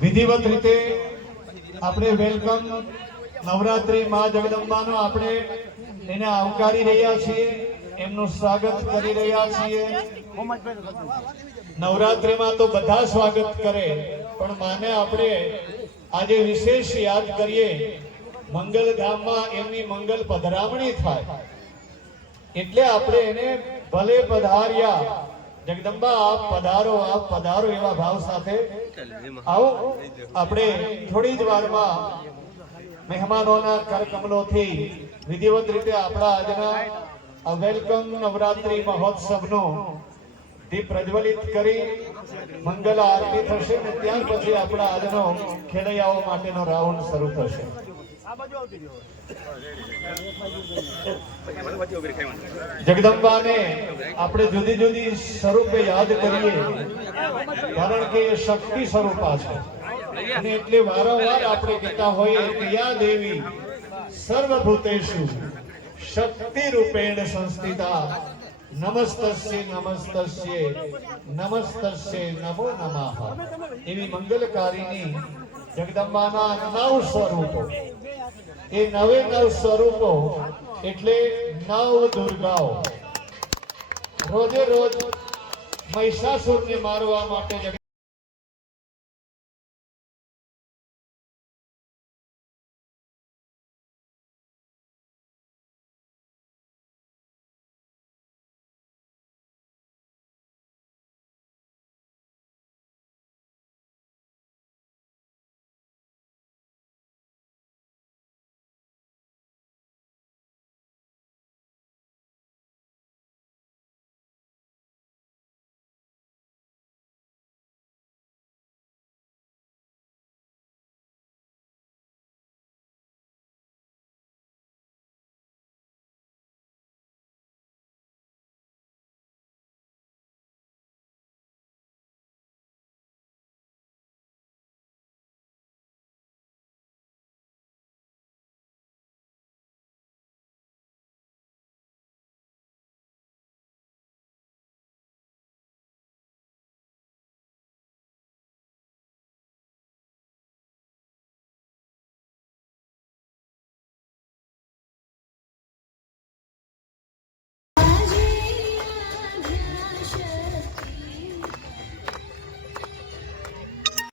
વિધિવત રીતે આપણે વેલકમ નવરાત્રી માં જગદંબાનો આપણે એને આવકારી રહ્યા છીએ, એમનું સ્વાગત કરી રહ્યા છીએ। નવરાત્રીમાં તો બધા સ્વાગત કરે, પણ માને આપણે આજે વિશેષ યાદ કરીએ। મંગલ ધામમાં એમની મંગલ પધરામણી થાય એટલે આપણે એને ભલે પધાર્યા જગદંબા આપ પધારો એવા ભાવ સાથે આવો। આપણે થોડી જ વારમાં મહેમાનોના કરકમલોથી વિધિવત રીતે આપણા આજના વેલકમ નવરાત્રી મહોત્સવનો દીપ પ્રજ્વલિત કરી મંગલ આરતી થશે ને ત્યાર પછી આપણા આજનો ખેલૈયાઓ માટેનો રાઉન્ડ શરૂ થશે। જગદંબાને આપણે જુદી જુદી સ્વરૂપે યાદ કરીએ, કારણ કે એ શક્તિ સ્વરૂપા છે અને એટલે વારંવાર આપણે કહેતા હોઈએ કે યા દેવી સર્વભૂતેષુ શક્તિ રૂપેણ સંસ્થિતા નમસ્તસ્ય નમસ્તસ્ય નમસ્તસ્ય નમો નમઃ। એવી મંગલકારીની જગદંબાના 9 સ્વરૂપો, એ 9 સ્વરૂપો એટલે 9 દુર્ગાઓ। રોજે રોજ મહિષાસુરને મારવા માટે